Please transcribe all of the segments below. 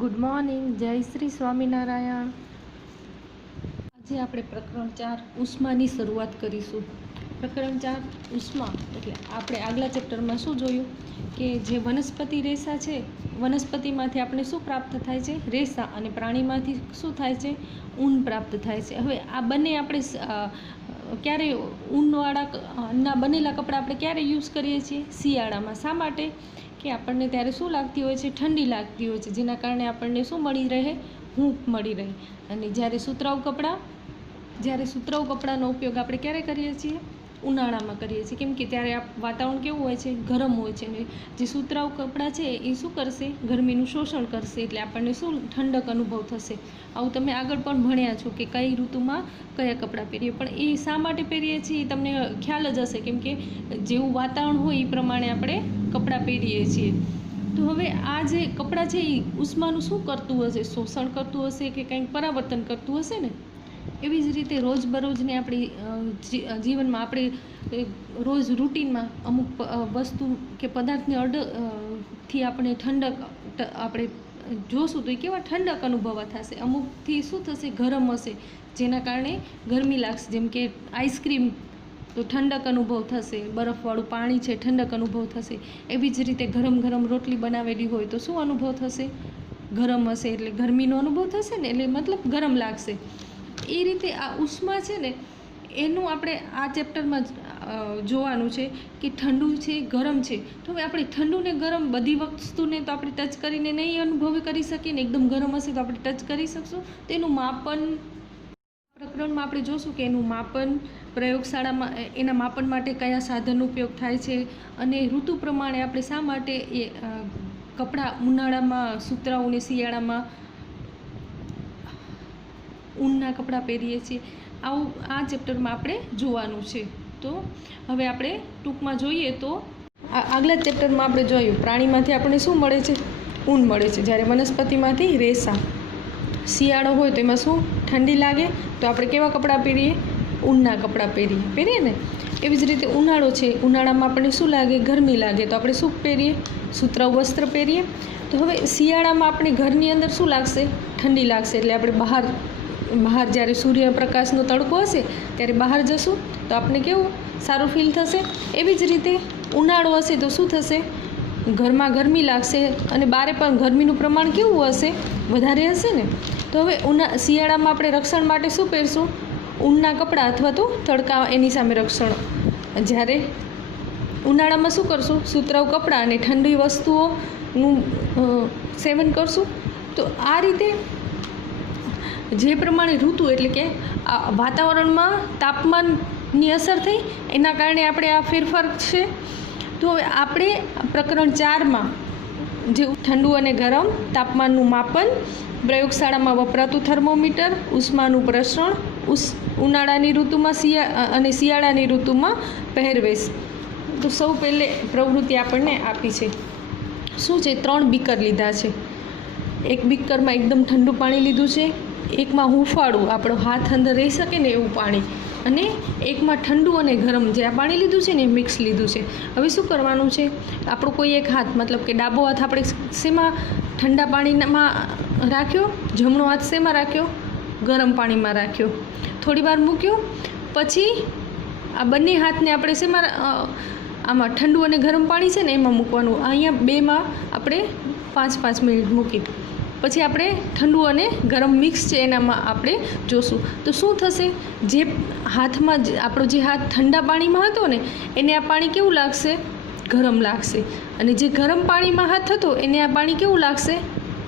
Good morning, જય શ્રી સ્વામિનારાયણ। આજે આપણે પ્રકરણ 4 ઉષ્માની શરૂઆત કરીશું। પ્રકરણ 4 ઉષ્મા એટલે આપણે આગલા ચેપ્ટરમાં શું જોયું કે જે વનસ્પતિ રેસા છે, વનસ્પતિમાંથી આપણે શું પ્રાપ્ત થાય છે? રેસા। અને પ્રાણીમાંથી શું થાય છે? ઊન પ્રાપ્ત થાય છે। હવે આ બંને આપણે ક્યારે ઊનવાળા બનેલા કપડાં આપણે ક્યારે યુઝ કરીએ છીએ? શિયાળામાં। શા માટે? કે આપણને ત્યારે શું લાગતી હોય છે? ઠંડી લાગતી હોય છે, જેના કારણે આપણને શું મળી રહે? હૂંફ મળી રહે। અને જ્યારે સુતરાઉ કપડાનો ઉપયોગ આપણે ક્યારે કરીએ છીએ? ઉનાળામાં કરીએ છીએ, કેમ કે ત્યારે વાતાવરણ કેવું હોય છે? ગરમ હોય છે। અને જે સુતરાઉ કપડાં છે એ શું કરશે? ગરમીનું શોષણ કરશે, એટલે આપણને શું ઠંડક અનુભવ થશે। આવું તમે આગળ પણ ભણ્યા છો કે કઈ ઋતુમાં કયા કપડાં પહેરીએ, પણ એ શા માટે પહેરીએ છીએ એ તમને ખ્યાલ જ હશે, કેમ કે જેવું વાતાવરણ હોય એ પ્રમાણે આપણે કપડાં પહેરીએ છીએ। તો હવે આ જે કપડાં છે એ ઉષ્માનું શું કરતું હશે? શોષણ કરતું હશે કે કંઈક પરાવર્તન કરતું હશે ને? એવી જ રીતે રોજબરોજની આપણી જીવનમાં આપણે રોજ રૂટીનમાં અમુક વસ્તુ કે પદાર્થની થી આપણે ઠંડક આપણે જોશું તો એ કેવા ઠંડક અનુભવ થશે, અમુકથી શું થશે? ગરમ હશે, જેના કારણે ગરમી લાગશે। જેમ કે આઈસ્ક્રીમ તો ઠંડક અનુભવ થશે, બરફવાળું પાણી છે ઠંડક અનુભવ થશે। એવી જ રીતે ગરમ ગરમ રોટલી બનાવેલી હોય તો શું અનુભવ થશે? ગરમ હશે એટલે ગરમીનો અનુભવ થશે ને, એટલે મતલબ ગરમ લાગશે। એ રીતે આ ઉષ્મા છે ને એનું આપણે આ ચેપ્ટરમાં જોવાનું છે કે ઠંડુ છે, ગરમ છે। તો હવે આપણે ઠંડુ ને ગરમ બધી વસ્તુને તો આપણે ટચ કરીને નહીં અનુભવ કરી શકીએ ને। એકદમ ગરમ હશે તો આપણે ટચ કરી શકશું? તો એનું માપન પ્રકરણમાં આપણે જોશું કે એનું માપન પ્રયોગશાળામાં એના માપન માટે કયા સાધનનો ઉપયોગ થાય છે, અને ઋતુ પ્રમાણે આપણે શા માટે એ કપડાં ઉનાળામાં સુતરાઉને શિયાળામાં ઊનના કપડાં પહેરીએ છીએ, આવું આ ચેપ્ટરમાં આપણે જોવાનું છે। તો હવે આપણે ટૂંકમાં જોઈએ તો આગલા ચેપ્ટરમાં આપણે જોયું પ્રાણીમાંથી આપણને શું મળે છે? ઊન મળે છે, જ્યારે વનસ્પતિમાંથી રેસા। શિયાળો હોય તો એમાં શું ઠંડી લાગે તો આપણે કેવા કપડાં પહેરીએ? ઊનના કપડાં પહેરીએ ને। એવી જ રીતે ઉનાળો છે, ઉનાળામાં આપણને શું લાગે? ગરમી લાગે તો આપણે શું પહેરીએ? સુતરાઉ વસ્ત્ર પહેરીએ। તો હવે શિયાળામાં આપણે ઘરની અંદર શું લાગશે? ઠંડી લાગશે, એટલે આપણે બહાર જ્યારે સૂર્યપ્રકાશનો તડકો હશે ત્યારે બહાર જશું તો આપણે કેવું સારું ફીલ થશે। એવી જ રીતે ઉનાળો હશે તો શું થશે? ઘરમાં ગરમી લાગશે, અને બારે પણ ગરમીનું પ્રમાણ કેવું હશે? વધારે હશે ને। તો હવે શિયાળામાં આપણે રક્ષણ માટે શું પહેરશું? ઊનના કપડાં અથવા તો તડકા એની સામે રક્ષણ। જ્યારે ઉનાળામાં શું કરશું? સુતરાઉ કપડાં અને ઠંડી વસ્તુઓનું સેવન કરશું। તો આ રીતે જે પ્રમાણે ઋતુ એટલે કે આ વાતાવરણમાં તાપમાનની અસર થઈ એના કારણે આપણે આ ફેરફાર છે। તો હવે આપણે પ્રકરણ 4માં જે ઠંડુ અને ગરમ તાપમાનનું માપન, પ્રયોગશાળામાં વપરાતું થર્મોમીટર, ઉષ્માનું પ્રસરણ, ઉનાળાની ઋતુમાં અને શિયાળાની ઋતુમાં પહેરવેશ। તો સૌ પહેલે પ્રવૃત્તિ આપણને આપી છે શું છે? 3 બીકર લીધા છે। એક બીકરમાં એકદમ ઠંડુ પાણી લીધું છે, એકમાં હૂંફાળું આપણો હાથ અંદર રહી શકે ને એવું પાણી, અને એકમાં ઠંડુ અને ગરમ જે આ પાણી લીધું છે ને એ મિક્સ લીધું છે। હવે શું કરવાનું છે? આપણો કોઈ એક હાથ મતલબ કે ડાબો હાથ આપણે શેમાં ઠંડા પાણીમાં રાખ્યો, જમણો હાથ શેમાં રાખ્યો? ગરમ પાણીમાં રાખ્યો, થોડી વાર મૂક્યો, પછી આ બંને હાથને આપણે શેમાં આમાં ઠંડુ અને ગરમ પાણી છે ને એમાં મૂકવાનું। અહીંયા બેમાં આપણે 5-5 મિનિટ મૂકી, પછી આપણે ઠંડુ અને ગરમ મિક્સ છે એનામાં આપણે જોશું તો શું થશે? જે હાથમાં આપણો જે હાથ ઠંડા પાણીમાં હતો ને એને આ પાણી કેવું લાગશે? ગરમ લાગશે। અને જે ગરમ પાણીમાં હાથ હતો એને આ પાણી કેવું લાગશે?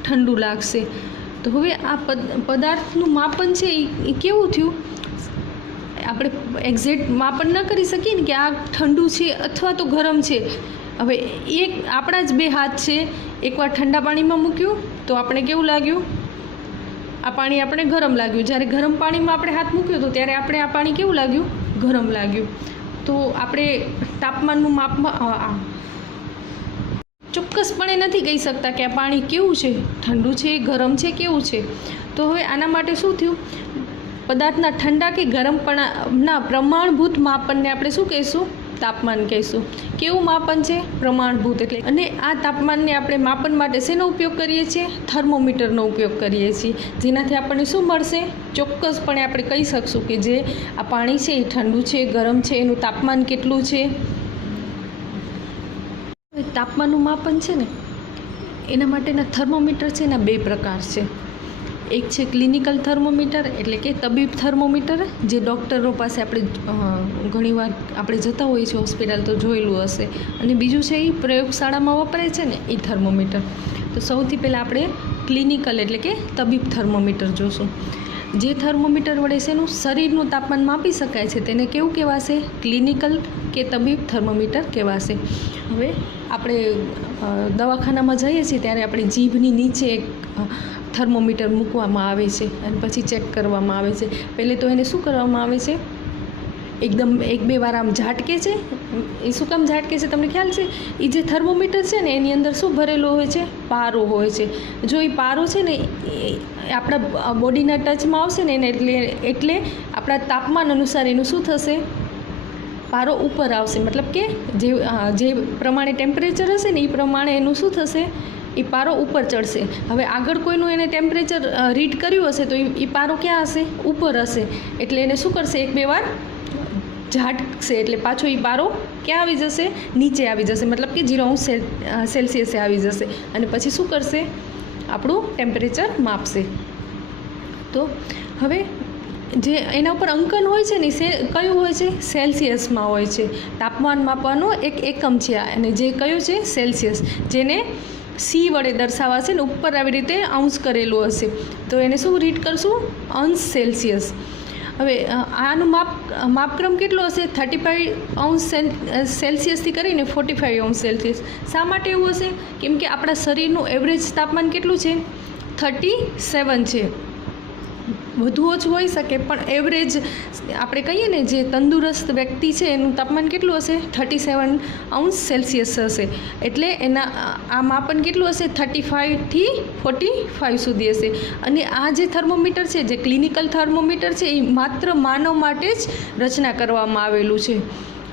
ઠંડુ લાગશે। તો હવે આ પદાર્થનું માપન છે એ કેવું થયું? આપણે એક્ઝેક્ટ માપન ન કરી શકીએ ને કે આ ઠંડુ છે અથવા તો ગરમ છે। હવે એક આપણા જ 2 હાથ છે, એકવાર ઠંડા પાણીમાં મૂક્યું તો આપણે કેવું લાગ્યું? આ પાણી આપણે ગરમ લાગ્યું। જ્યારે ગરમ પાણીમાં આપણે હાથ મૂક્યો તો ત્યારે આપણે આ પાણી કેવું લાગ્યું? ગરમ લાગ્યું। તો આપણે તાપમાનનું માપમાં ચોક્કસપણે નથી કહી શકતા કે આ પાણી કેવું છે? ઠંડુ છે, ગરમ છે, કેવું છે? તો હવે આના માટે શું થયું? પદાર્થના ઠંડા કે ગરમપણાના પ્રમાણભૂત માપનને આપણે શું કહીશું? તાપમાન કહીશું. કેવું માપન છે? પ્રમાણભૂત. એટલે અને આ તાપમાનને આપણે માપન માટે શેનો ઉપયોગ કરીએ છીએ? થર્મોમીટરનો ઉપયોગ કરીએ છીએ, જેનાથી આપણને શું મળશે? ચોક્કસપણે આપણે કહી શકશું કે જે આ પાણી છે એ ઠંડુ છે, ગરમ છે, એનું તાપમાન કેટલું છે. તાપમાનનું માપન છે ને એના માટેના થર્મોમીટર છે એના 2 પ્રકાર છે. એક છે ક્લિનિકલ થર્મોમીટર, એટલે કે તબીબ થર્મોમીટર, જે ડૉક્ટરો પાસે આપણે ઘણીવાર આપણે જતા હોઈએ છીએ હોસ્પિટલ તો જોયેલું હશે. અને બીજું છે એ પ્રયોગશાળામાં વપરાય છે ને એ થર્મોમીટર. તો સૌથી પહેલાં આપણે ક્લિનિકલ એટલે કે તબીબ થર્મોમીટર જોશું. જે થર્મોમીટર વડે શેનું શરીરનું તાપમાન માપી શકાય છે તેને કેવું કહેવાશે? ક્લિનિકલ કે તબીબ થર્મોમીટર કહેવાશે. હવે આપણે દવાખાનામાં જઈએ છીએ ત્યારે આપણે જીભની નીચે એક થર્મોમીટર મૂકવામાં આવે છે અને પછી ચેક કરવામાં આવે છે. પહેલે તો એને શું કરવામાં આવે છે? એકદમ 1-2 વાર આમ ઝાટકે છે. એ શું કામ ઝાટકે છે તમને ખ્યાલ છે? એ જે થર્મોમીટર છે ને એની અંદર શું ભરેલો હોય છે? પારો હોય છે. જો એ પારો છે ને આપણા બોડીના ટચમાં આવશે ને એને એટલે આપણા તાપમાન અનુસાર એનું શું થશે? પારો ઉપર આવશે. મતલબ કે જે પ્રમાણે ટેમ્પરેચર હશે ને એ પ્રમાણે એનું શું થશે? એ પારો ઉપર ચડશે. હવે આગળ કોઈનું એને ટેમ્પરેચર રીડ કર્યું હશે તો એ પારો ક્યાં હશે? ઉપર હશે. એટલે એને શું કરશે? 1-2 વાર ઝાટકશે એટલે પાછો એ પારો ક્યાં આવી જશે? નીચે આવી જશે. મતલબ કે 0° સેલ્સિયસે આવી જશે અને પછી શું કરશે? આપણું ટેમ્પરેચર માપશે. તો હવે જે એના ઉપર અંકન હોય છે ને કયું હોય છે? સેલ્સિયસમાં હોય છે. તાપમાન માપવાનો એક એકમ છે અને જે કયું છે? સેલ્સિયસ. જેને C વડે દર્શાવાશે ને ઉપર આવી રીતે અંશ કરેલું હશે તો એને શું રીડ કરશું? અંશ સેલ્સિયસ. હવે આનું માપક્રમ કેટલો હશે? 35° સેલ્સિયસથી કરીને 45° સેલ્સિયસ. શા માટે એવું હશે? કેમ કે આપણા શરીરનું એવરેજ તાપમાન કેટલું છે? 37 છે. વધુ ઓછું હોઈ શકે પણ એવરેજ આપણે કહીએ ને જે તંદુરસ્ત વ્યક્તિ છે એનું તાપમાન કેટલું હશે? 37° સેલ્સિયસ હશે. એટલે એના આ માપન કેટલું હશે? 35 થી 45 સુધી હશે. અને આ જે થર્મોમીટર છે, જે ક્લિનિકલ થર્મોમીટર છે, એ માત્ર માનવ માટે જ રચના કરવામાં આવેલું છે.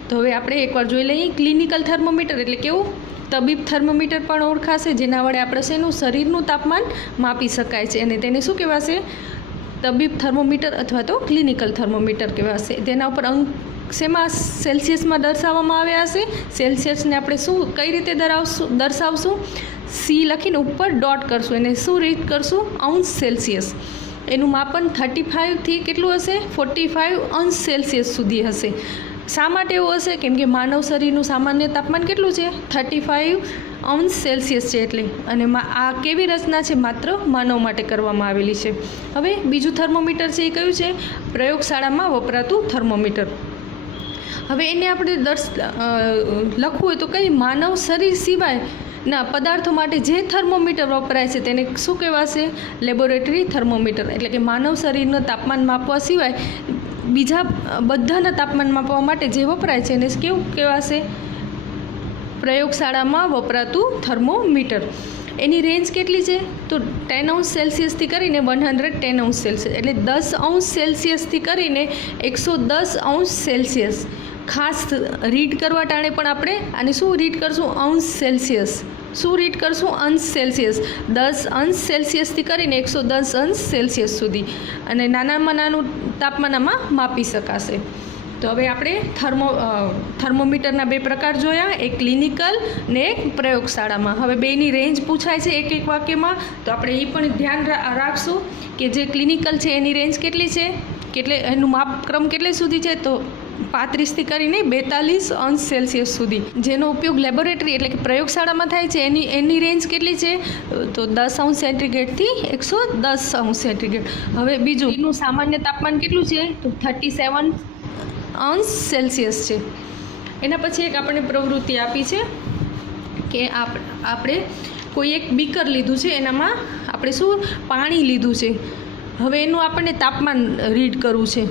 તો હવે આપણે એકવાર જોઈ લઈએ. ક્લિનિકલ થર્મોમીટર એટલે કેવું? તબીબ થર્મોમીટર પણ ઓળખાશે, જેના વડે આપણે શેનું શરીરનું તાપમાન માપી શકાય છે અને તેને શું કહેવાશે? તબીબ થર્મોમીટર અથવા તો ક્લિનિકલ થર્મોમીટર કહેવાશે. તેના ઉપર અંક શેમાં? સેલ્સિયસમાં દર્શાવવામાં આવ્યા હશે. સેલ્સિયસને આપણે શું કઈ રીતે દર્શાવશું? C લખીને ઉપર ડોટ કરશું. એને શું રીડ કરશું? અંશ સેલ્સિયસ. એનું માપન 35 થી કેટલું હશે? 45° સેલ્સિયસ સુધી હશે. શા માટે એવું હશે? કેમ કે માનવ શરીરનું સામાન્ય તાપમાન કેટલું છે? 35° સેલ્સિયસ છે. એટલે અને આ કેવી રચના છે? માત્ર માનવ માટે કરવામાં આવેલી છે. હવે બીજું થર્મોમીટર છે એ કયું છે? પ્રયોગશાળામાં વપરાતું થર્મોમીટર. હવે એને આપણે લખવું હોય તો કઈ? માનવ શરીર સિવાયના પદાર્થો માટે જે થર્મોમીટર વપરાય છે તેને શું કહેવાશે? Laboratory thermometer. એટલે કે માનવ શરીરનું તાપમાન માપવા સિવાય બીજા બધાના તાપમાન માપવા માટે જે વપરાય છે એને કેવું કહેવાશે? પ્રયોગશાળામાં વપરાતું થર્મોમીટર. એની રેન્જ કેટલી છે? તો 10° સેલ્સિયસથી કરીને 110° સેલ્સિયસ. એટલે 10° સેલ્સિયસથી કરીને 110° સેલ્સિયસ. ખાસ રીડ કરવા ટાણે પણ આપણે આને શું રીડ કરશું? અંશ સેલ્સિયસ. શું રીડ કરશું? અંશ સેલ્સિયસ. 10° સેલ્સિયસથી કરીને 110° સેલ્સિયસ સુધી. અને નાનામાં નાનું તાપમાન આમાં માપી શકાશે. તો હવે આપણે થર્મોમીટરના 2 પ્રકાર જોયા, એક ક્લિનિકલ ને એક પ્રયોગશાળામાં. હવે બેની રેન્જ પૂછાય છે એક વાક્યમાં, તો આપણે એ પણ ધ્યાન રાખશું કે જે ક્લિનિકલ છે એની રેન્જ કેટલી છે, એનું માપક્રમ કેટલે સુધી છે? તો 35 થી કરીને 42° સેલ્સિયસ સુધી. જેનો ઉપયોગ લેબોરેટરી એટલે કે પ્રયોગશાળામાં થાય છે એની રેન્જ કેટલી છે? તો 10° સેન્ટીગ્રેડથી 110° સેન્ટીગ્રેડ. હવે બીજું એનું સામાન્ય તાપમાન કેટલું છે? તો 37° સેલ્સિયસ છે. એના પછી એક આપણને પ્રવૃત્તિ આપી છે કે આપણે કોઈ એક બીકર લીધું છે, એનામાં આપણે શું પાણી લીધું છે. હવે એનું આપણને તાપમાન રીડ કરવું છે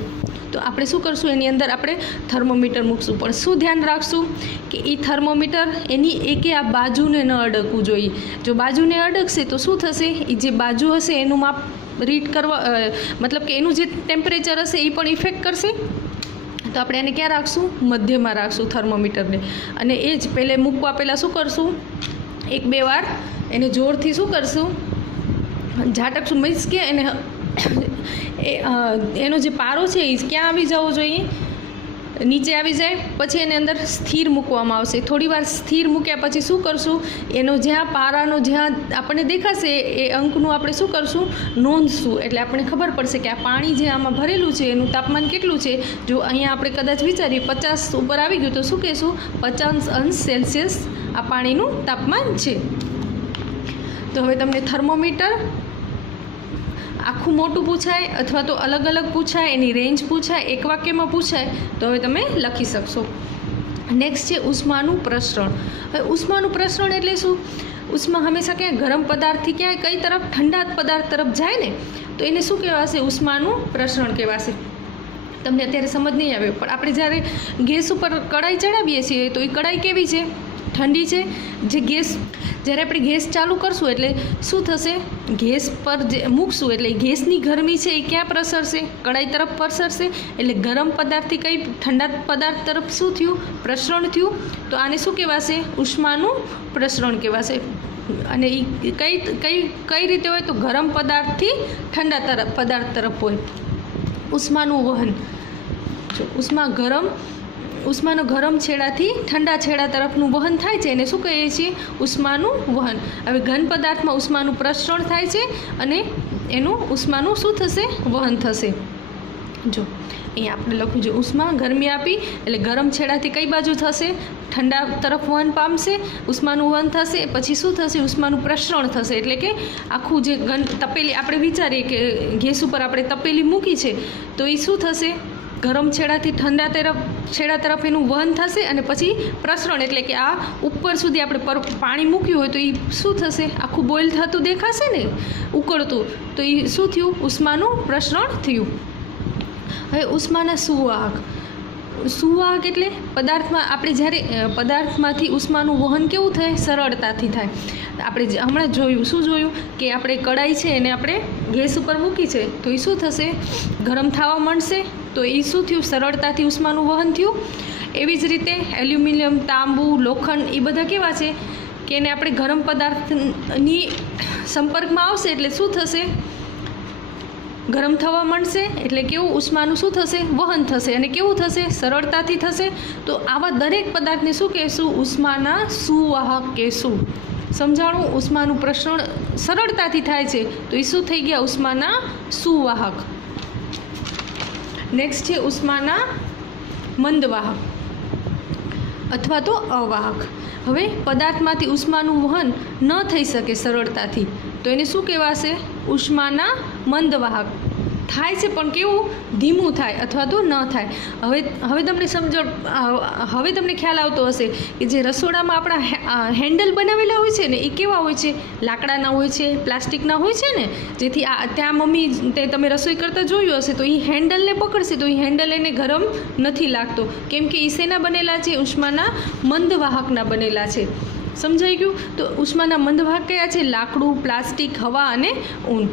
તો આપણે શું કરશું? એની અંદર આપણે થર્મોમીટર મૂકશું. પણ શું ધ્યાન રાખશું કે એ થર્મોમીટર એની એકે આ બાજુને ન અડકવું જોઈએ. જો બાજુને અડકશે તો શું થશે? એ જે બાજુ હશે એનું માપ રીડ કરવા મતલબ કે એનું જે ટેમ્પરેચર હશે એ પણ ઇફેક્ટ કરશે. તો આપણે એને ક્યાં રાખશું? મધ્યમાં રાખશું થર્મોમીટરને. અને એ જ પહેલે મૂકવા પહેલાં શું કરશું? 1-2 વાર એને જોરથી શું કરશું? ઝાટકશું. મીન્સ કે એને એનો જે પારો છે એ ક્યાં આવી જવો જોઈએ? નીચે આવી જાય. પછી એની અંદર સ્થિર મૂકવામાં આવશે. થોડી વાર સ્થિર મૂક્યા પછી શું કરશું? એનો જ્યાં પારાનો જ્યાં આપણને દેખાશે એ અંકનું આપણે શું કરશું? નોંધશું. એટલે આપણને ખબર પડશે કે આ પાણી જે આમાં ભરેલું છે એનું તાપમાન કેટલું છે. જો અહીંયા આપણે કદાચ વિચારીએ 50 ઉપર આવી ગયું તો શું કહેશું? 50 અંશ સેલ્સિયસ આ પાણીનું તાપમાન છે. તો હવે તમને થર્મોમીટર આખું મોટું પૂછાય અથવા તો અલગ અલગ પૂછાય, એની રેન્જ પૂછાય, એક વાક્યમાં પૂછાય તો હવે તમે લખી શકશો. નેક્સ્ટ છે ઉષ્માનું પ્રસરણ. હવે ઉષ્માનું પ્રસરણ એટલે શું? ઉષ્મા હંમેશા ક્યાંય ગરમ પદાર્થથી ક્યાંય કઈ તરફ? ઠંડા પદાર્થ તરફ જાય ને, તો એને શું કહેવાશે? ઉષ્માનું પ્રસરણ કહેવાશે. તમને અત્યારે સમજ નહીં આવે, પણ આપણે જ્યારે ગેસ ઉપર કઢાઈ ચડાવીએ છીએ તો એ કઢાઈ કેવી છે? ઠંડી છે. જે ગેસ જ્યારે આપણે ગેસ ચાલુ કરશું એટલે શું થશે? ગેસ પર જે મૂકશું એટલે ગેસની ગરમી છે એ ક્યાં પ્રસરશે? કઢાઈ તરફ પ્રસરશે. એટલે ગરમ પદાર્થથી કઈ ઠંડા પદાર્થ તરફ શું થયું? પ્રસરણ થયું. તો આને શું કહેવાશે? ઉષ્માનું પ્રસરણ કહેવાશે. અને એ કઈ રીતે હોય? તો ગરમ પદાર્થથી ઠંડા પદાર્થ તરફ હોય. ઉષ્માનું વહન. જો ઉષ્માનો ગરમ છેડાથી ઠંડા છેડા તરફનું વહન થાય છે એને શું કહીએ છીએ? ઉષ્માનું વહન. હવે ઘન પદાર્થમાં ઉષ્માનું પ્રસરણ થાય છે અને એનું ઉષ્માનું શું થશે? વહન થશે. જો અહીંયા આપણે લખ્યું છે ઉષ્મા ગરમી આપી એટલે ગરમ છેડાથી કઈ બાજુ થશે? ઠંડા તરફ વહન પામશે, ઉષ્માનું વહન થશે. પછી શું થશે? ઉષ્માનું પ્રસરણ થશે. એટલે કે આખું જે તપેલી આપણે વિચારીએ કે ગેસ ઉપર આપણે તપેલી મૂકી છે તો એ શું થશે? ગરમ છેડાથી ઠંડા છેડા તરફ એનું વહન થશે અને પછી પ્રસરણ એટલે કે આ ઉપર સુધી આપણે પાણી મૂક્યું હોય તો એ શું થશે? આખું બોઇલ થતું દેખાશે ને, ઉકળતું. તો એ શું થયું? ઉષ્માનું પ્રસરણ થયું. હવે ઉષ્માના સુવાહક. સુવાહક એટલે પદાર્થમાં આપણે જ્યારે પદાર્થમાંથી ઉષ્માનું વહન કેવું થાય? સરળતાથી થાય. આપણે હમણાં જોયું, શું જોયું? કે આપણે કઢાઈ છે એને આપણે ગેસ ઉપર મૂકી છે તો એ શું થશે? ગરમ થવા માંડશે. તો એ શું થયું? સરળતાથી ઉષ્માનું વહન થયું. એવી જ રીતે એલ્યુમિનિયમ, તાંબુ, લોખંડ એ બધા કેવા છે કે એને આપણે ગરમ પદાર્થની સંપર્કમાં આવશે એટલે શું થશે? ગરમ થવા માંડશે. એટલે કેવું? ઉષ્માનું શું થશે? વહન થશે. અને કેવું થશે? સરળતાથી થશે. તો આવા દરેક પદાર્થને શું કહેશું? ઉષ્માના સુવાહક કહેશું. સમજાણું? ઉષ્માનું પ્રસરણ સરળતાથી થાય છે તો એ શું થઈ ગયા? ઉષ્માના સુવાહક. નેક્સ્ટ છે ઉષ્માના મંદવાહક અથવા તો અવાહક. હવે પદાર્થમાંથી ઉષ્માનું વહન ન થઈ શકે સરળતાથી તો એને શું કહેવાશે? ઉષ્માના મંદવાહક. થાય છે પણ કેવું? ધીમું થાય અથવા તો ન થાય. હવે તમને ખ્યાલ આવતો હશે કે જે રસોડામાં આપણા હેન્ડલ બનાવેલા હોય છે ને એ કેવા હોય છે? લાકડાના હોય છે, પ્લાસ્ટિકના હોય છે ને, જેથી ત્યાં મમ્મી તમે રસોઈ કરતાં જોયું હશે તો એ હેન્ડલને પકડશે તો એ હેન્ડલ એને ગરમ નથી લાગતો. કેમ કે એ શેના બનેલા છે? ઉષ્માના મંદવાહકના બનેલા છે. સમજાઈ ગયું? તો ઉષ્માના મંદવાહક કયા છે? લાકડું, પ્લાસ્ટિક, હવા અને ઊન.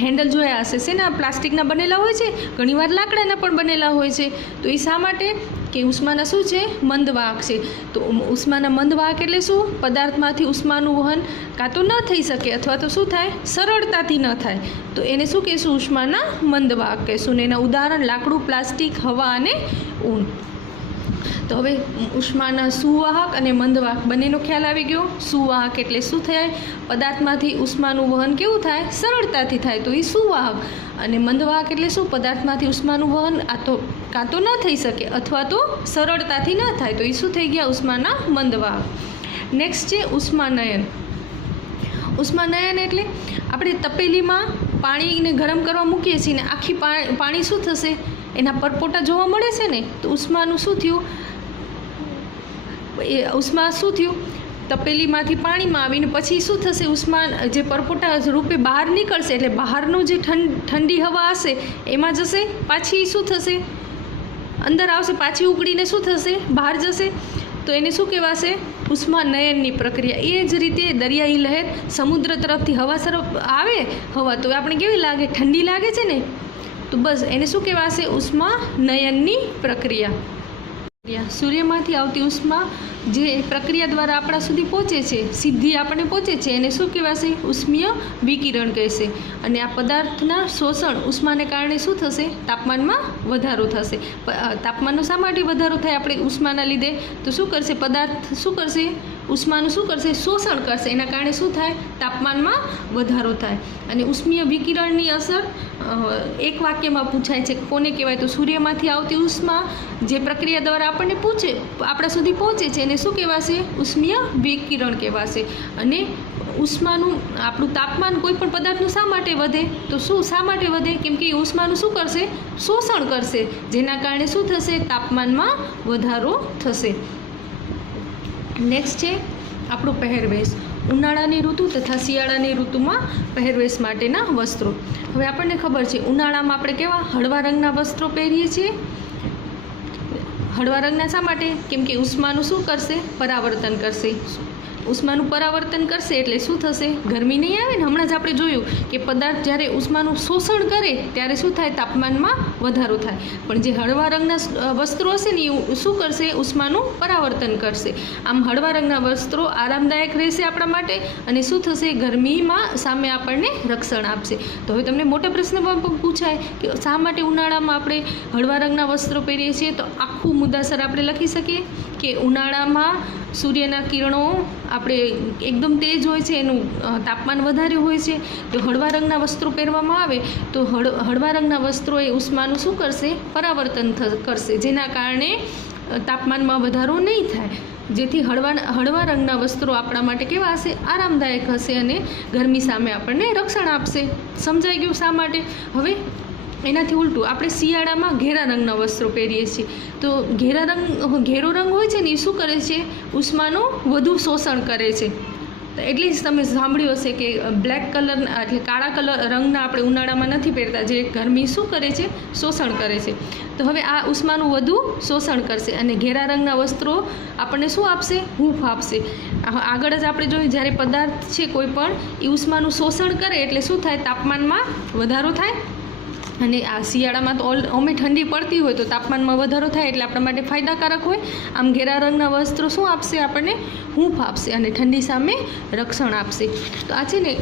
હેન્ડલ જોયા હશે શેના? પ્લાસ્ટિકના બનેલા હોય છે, ઘણીવાર લાકડાના પણ બનેલા હોય છે. તો એ શા માટે? કે ઉષ્માના શું છે? મંદવાહક છે. તો ઉષ્માના મંદવાહક એટલે શું? પદાર્થમાંથી ઉષ્માનું વહન કાં તો ન થઈ શકે અથવા તો શું થાય? સરળતાથી ન થાય. તો એને શું કહેશું? ઉષ્માના મંદવાહક કહેશું. ને એના ઉદાહરણ લાકડું, પ્લાસ્ટિક, હવા અને ઊન. તો હવે ઉષ્માના સુવાહક અને મંદવાહક બંનેનો ખ્યાલ આવી ગયો. સુવાહક એટલે શું થાય? પદાર્થમાંથી ઉષ્માનું વહન કેવું થાય? સરળતાથી થાય તો એ સુવાહક. અને મંદવાહક એટલે શું? પદાર્થમાંથી ઉષ્માનું વહન કાં તો ન થઈ શકે અથવા તો સરળતાથી ન થાય તો એ શું થઈ ગયા? ઉષ્માના મંદવાહક. નેક્સ્ટ છે ઉષ્માનયન. ઉષ્માનયન એટલે આપણે તપેલીમાં પાણીને ગરમ કરવા મૂકીએ છીએ ને આખી પાણી શું થશે? એના પરપોટા જોવા મળે છે ને, તો ઉષ્માનું શું થયું? ઉષ્મા શું થયું? તપેલીમાંથી પાણીમાં આવીને પછી શું થશે? ઉષ્મા જે પરપોટા રૂપે બહાર નીકળશે એટલે બહારનું જે ઠંડી હવા હશે એમાં જશે, પાછી શું થશે? અંદર આવશે, પાછી ઉકળીને શું થશે? બહાર જશે. તો એને શું કહેવાશે? ઉષ્માનયનની પ્રક્રિયા. એ જ રીતે દરિયાઈ લહેર સમુદ્ર તરફથી હવા તરફ આવે હવા તો આપણે કેવી લાગે? ઠંડી લાગે છે ને. તો બસ એને શું કહેવાશે? ઉષ્માનયનની પ્રક્રિયા. સૂર્યમાંથી આવતી ઉષ્મા જે પ્રક્રિયા દ્વારા આપણા સુધી પહોંચે છે, સીધી આપણને પહોંચે છે, એને શું કહેવાશે? ઉષ્મીય વિકિરણ કહેશે. અને આ પદાર્થના શોષણ ઉષ્માને કારણે શું થશે? તાપમાનમાં વધારો થશે. તાપમાનનો શા માટે વધારો થાય? આપણે ઉષ્માના લીધે તો શું કરશે? પદાર્થ શું કરશે? ઉષ્માનું શું કરશે? શોષણ કરશે. એના કારણે શું થાય? તાપમાનમાં વધારો થાય. અને ઉષ્મીય વિકિરણની અસર એક વાક્યમાં પૂછાય છે. કોને કહેવાય? તો સૂર્યમાંથી આવતી ઉષ્મા જે પ્રક્રિયા દ્વારા આપણને આપણા સુધી પહોંચે છે એને શું કહેવાશે? ઉષ્મીય વિકિરણ કહેવાશે. અને ઉષ્માનું આપણું તાપમાન કોઈ પણ પદાર્થનું શા માટે વધે? તો શા માટે વધે? કેમ કે એ ઉષ્માનું શું કરશે? શોષણ કરશે. જેના કારણે શું થશે? તાપમાનમાં વધારો થશે. નેક્સ્ટ છે આપણો પહેરવેશ. ઉનાળાની ઋતુ તથા શિયાળાની ઋતુમાં પહેરવેશ માટેના વસ્ત્રો. હવે આપણને ખબર છે ઉનાળામાં આપણે કેવા હળવા રંગના વસ્ત્રો પહેરીએ છીએ. હળવા રંગના શા માટે? કેમ કે ઉષ્માનું શું કરશે? પરાવર્તન કરશે. ઉષ્માનું પરાવર્તન કરશે એટલે શું થશે? ગરમી નહીં આવે ને. હમણાં જ આપણે જોયું કે પદાર્થ જ્યારે ઉષ્માનું શોષણ કરે ત્યારે શું થાય? તાપમાનમાં વધારો થાય. પણ જે હળવા રંગના વસ્ત્રો હશે ને એ શું કરશે? ઉષ્માનું પરાવર્તન કરશે. આમ હળવા રંગના વસ્ત્રો આરામદાયક રહેશે આપણા માટે અને શું થશે? ગરમીમાં સામે આપણને રક્ષણ આપશે. તો હવે તમને મોટા પ્રશ્નમાં પણ પૂછાય કે શા માટે ઉનાળામાં આપણે હળવા રંગના વસ્ત્રો પહેરીએ છીએ? તો આખું મુદ્દાસર આપણે લખી શકીએ કે ઉનાળામાં સૂર્યના કિરણો આપણે એકદમ તેજ હોય છે, એનું તાપમાન વધારે હોય છે. તો હળવા રંગના વસ્ત્રો પહેરવામાં આવે તો હળવા રંગના વસ્ત્રો એ ઉષ્માનું શું કરશે? પરાવર્તન કરશે. જેના કારણે તાપમાનમાં વધારો નહીં થાય. જેથી હળવા રંગના વસ્ત્રો આપણા માટે કેવા હશે? આરામદાયક હશે અને ગરમી સામે આપણને રક્ષણ આપશે. સમજાઈ ગયું શા માટે? હવે એનાથી ઉલટું આપણે શિયાળામાં ઘેરા રંગના વસ્ત્રો પહેરીએ છીએ. તો ઘેરો રંગ હોય છે ને એ શું કરે છે? ઉષ્માનું વધુ શોષણ કરે છે. એટલે જ તમે સાંભળ્યું હશે કે બ્લેક કલર એટલે કાળા રંગના આપણે ઉનાળામાં નથી પહેરતા, જે ગરમી શું કરે છે? શોષણ કરે છે. તો હવે આ ઉષ્માનું વધુ શોષણ કરશે અને ઘેરા રંગના વસ્ત્રો આપણને શું આપશે? હૂંફ આપશે. આગળ જ આપણે જોયું જ્યારે પદાર્થ છે કોઈ પણ એ ઉષ્માનું શોષણ કરે એટલે શું થાય? તાપમાનમાં વધારો થાય. અને આ શિયાળામાં તો ઓમે ઠંડી પડતી હોય તો તાપમાનમાં વધારો થાય એટલે આપણા માટે ફાયદાકારક હોય. આમ ઘેરા રંગના વસ્ત્રો શું આપશે? આપણને હૂંફ આપશે અને ઠંડી સામે રક્ષણ આપશે. તો આ છે ને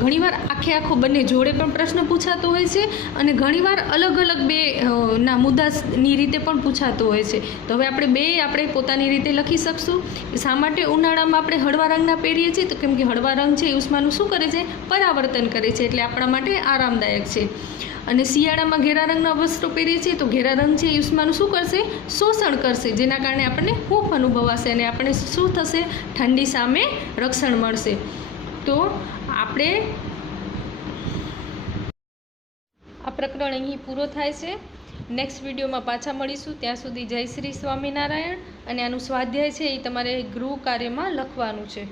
ઘણીવાર આખો બંને જોડે પણ પ્રશ્ન પૂછાતો હોય છે અને ઘણીવાર અલગ અલગ બે ના મુદ્દાની રીતે પણ પૂછાતો હોય છે. તો હવે આપણે પોતાની રીતે લખી શકશું કે શા માટે ઉનાળામાં આપણે હળવા રંગના પહેરીએ છીએ? તો કેમ કે હળવા રંગ છે એ ઉષ્માનું શું કરે છે? પરાવર્તન કરે છે એટલે આપણા માટે આરામદાયક છે. અને શિયાળામાં ઘેરા રંગના વસ્ત્રો પહેરીએ છીએ તો ઘેરા રંગ છે એ ઉષ્માનું શું કરશે? શોષણ કરશે. જેના કારણે આપણને હૂંફ અનુભવાશે અને આપણને શું થશે? ઠંડી સામે રક્ષણ મળશે. તો આપણે આ પ્રકરણ અહીં પૂરો થાય છે. નેક્સ્ટ વિડીયોમાં પાછા મળીશું. ત્યાં સુધી જય શ્રી સ્વામિનારાયણ. અને આનું સ્વાધ્યાય છે એ તમારે ગૃહ કાર્યમાં લખવાનું છે.